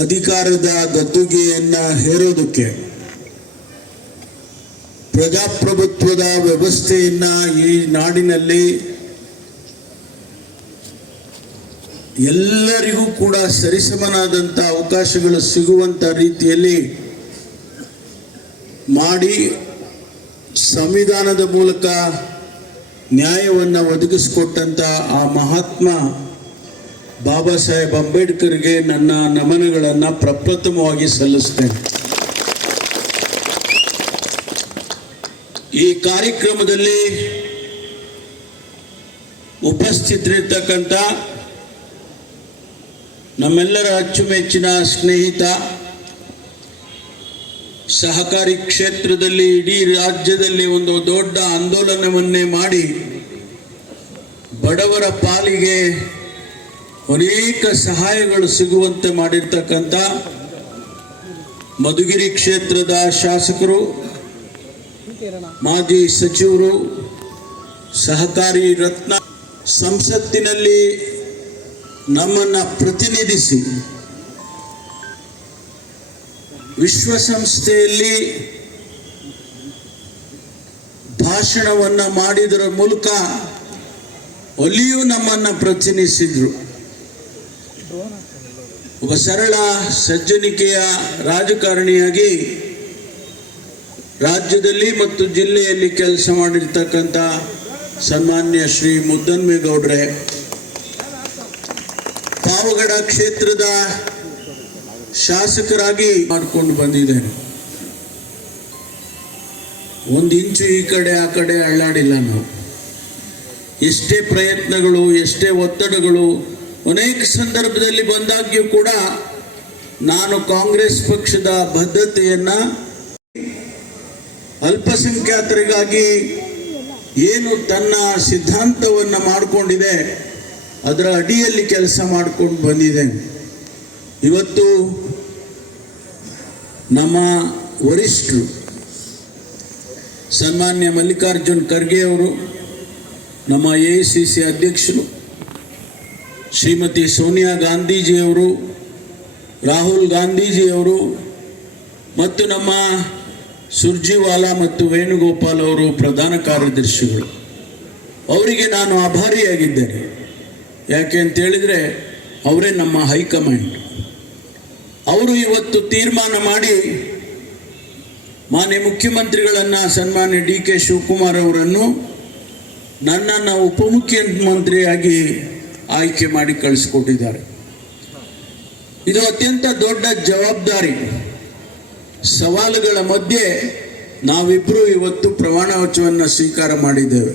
ಅಧಿಕಾರದ ಗದ್ದುಗೆಯನ್ನ ಹೇರೋದಕ್ಕೆ, ಪ್ರಜಾಪ್ರಭುತ್ವದ ವ್ಯವಸ್ಥೆಯನ್ನ ಈ ನಾಡಿನಲ್ಲಿ ಎಲ್ಲರಿಗೂ ಕೂಡ ಸರಿಸಮನಾದಂಥ ಅವಕಾಶಗಳು ಸಿಗುವಂಥ ರೀತಿಯಲ್ಲಿ ಮಾಡಿ ಸಂವಿಧಾನದ ಮೂಲಕ ನ್ಯಾಯವನ್ನು ಒದಗಿಸಿಕೊಟ್ಟಂಥ ಆ ಮಹಾತ್ಮ ಬಾಬಾ ಸಾಹೇಬ್ ಅಂಬೇಡ್ಕರ್ಗೆ ನನ್ನ ನಮನಗಳನ್ನು ಪ್ರಪ್ರಥಮವಾಗಿ ಸಲ್ಲಿಸ್ತೇನೆ. ಈ ಕಾರ್ಯಕ್ರಮದಲ್ಲಿ ಉಪಸ್ಥಿತರಿರ್ತಕ್ಕಂಥ ನಮ್ಮೆಲ್ಲರ ಅಚ್ಚುಮೆಚ್ಚಿನ ಸ್ನೇಹಿತ, ಸಹಕಾರಿ ಕ್ಷೇತ್ರದಲ್ಲಿ ಇಡೀ ರಾಜ್ಯದಲ್ಲಿ ಒಂದು ದೊಡ್ಡ ಆಂದೋಲನವನ್ನೇ ಮಾಡಿ ಬಡವರ ಪಾಲಿಗೆ ಅನೇಕ ಸಹಾಯಗಳು ಸಿಗುವಂತೆ ಮಾಡಿರ್ತಕ್ಕಂಥ ಮಧುಗಿರಿ ಕ್ಷೇತ್ರದ ಶಾಸಕರು, ಮಾಜಿ ಸಚಿವರು, ಸಹಕಾರಿ ರತ್ನ, ಸಂಸತ್ತಿನಲ್ಲಿ ನಮ್ಮನ್ನು ಪ್ರತಿನಿಧಿಸಿ ವಿಶ್ವಸಂಸ್ಥೆಯಲ್ಲಿ ಭಾಷಣವನ್ನು ಮಾಡಿದರ ಮೂಲಕ ಅಲ್ಲಿಯೂ ನಮ್ಮನ್ನು ಪ್ರತಿನಿಧಿಸಿದ್ರು. ಒಬ್ಬ ಸರಳ ಸಜ್ಜನಿಕೆಯ ರಾಜಕಾರಣಿಯಾಗಿ ರಾಜ್ಯದಲ್ಲಿ ಮತ್ತು ಜಿಲ್ಲೆಯಲ್ಲಿ ಕೆಲಸ ಮಾಡಿರ್ತಕ್ಕಂಥ ಸನ್ಮಾನ್ಯ ಶ್ರೀ ಮುದ್ದನ್ಮೇಗೌಡ್ರೆ, ಪಾವಗಡ ಕ್ಷೇತ್ರದ ಶಾಸಕರಾಗಿ ಮಾಡಿಕೊಂಡು ಬಂದಿದ್ದೇನೆ. ಒಂದು ಇಂಚು ಈ ಕಡೆ ಆ ಕಡೆ ಅಳ್ಳಾಡಿಲ್ಲ ನಾವು. ಎಷ್ಟೇ ಪ್ರಯತ್ನಗಳು, ಎಷ್ಟೇ ಒತ್ತಡಗಳು ಅನೇಕ ಸಂದರ್ಭದಲ್ಲಿ ಬಂದಾಗ್ಯೂ ಕೂಡ ನಾನು ಕಾಂಗ್ರೆಸ್ ಪಕ್ಷದ ಬದ್ಧತೆಯನ್ನು, ಅಲ್ಪಸಂಖ್ಯಾತರಿಗಾಗಿ ಏನು ತನ್ನ ಸಿದ್ಧಾಂತವನ್ನು ಮಾಡಿಕೊಂಡಿದೆ ಅದರ ಅಡಿಯಲ್ಲಿ ಕೆಲಸ ಮಾಡಿಕೊಂಡು ಬಂದಿದ್ದೇನೆ. ಇವತ್ತು ನಮ್ಮ ವರಿಷ್ಠರು ಸನ್ಮಾನ್ಯ ಮಲ್ಲಿಕಾರ್ಜುನ್ ಖರ್ಗೆ ಅವರು, ನಮ್ಮ AICC ಅಧ್ಯಕ್ಷರು ಶ್ರೀಮತಿ ಸೋನಿಯಾ ಗಾಂಧೀಜಿಯವರು, ರಾಹುಲ್ ಗಾಂಧೀಜಿಯವರು ಮತ್ತು ನಮ್ಮ ಸುರ್ಜಿವಾಲಾ ಮತ್ತು ವೇಣುಗೋಪಾಲ್ ಅವರು ಪ್ರಧಾನ ಕಾರ್ಯದರ್ಶಿಗಳು, ಅವರಿಗೆ ನಾನು ಆಭಾರಿಯಾಗಿದ್ದೇನೆ. ಯಾಕೆ ಅಂತ ಹೇಳಿದರೆ ಅವರೇ ನಮ್ಮ ಹೈಕಮಾಂಡ್. ಅವರು ಇವತ್ತು ತೀರ್ಮಾನ ಮಾಡಿ ಮಾನ್ಯ ಮುಖ್ಯಮಂತ್ರಿಗಳನ್ನು, ಸನ್ಮಾನ್ಯ DK ಶಿವಕುಮಾರ್ ಅವರನ್ನು ನನ್ನನ್ನು ಉಪಮುಖ್ಯಮಂತ್ರಿಯಾಗಿ ಆಯ್ಕೆ ಮಾಡಿ ಕಳಿಸಿಕೊಟ್ಟಿದ್ದಾರೆ. ಇದು ಅತ್ಯಂತ ದೊಡ್ಡ ಜವಾಬ್ದಾರಿ. ಸವಾಲುಗಳ ಮಧ್ಯೆ ನಾವಿಬ್ಬರು ಇವತ್ತು ಪ್ರಮಾಣ ವಚನವನ್ನು ಸ್ವೀಕಾರ ಮಾಡಿದ್ದೇವೆ.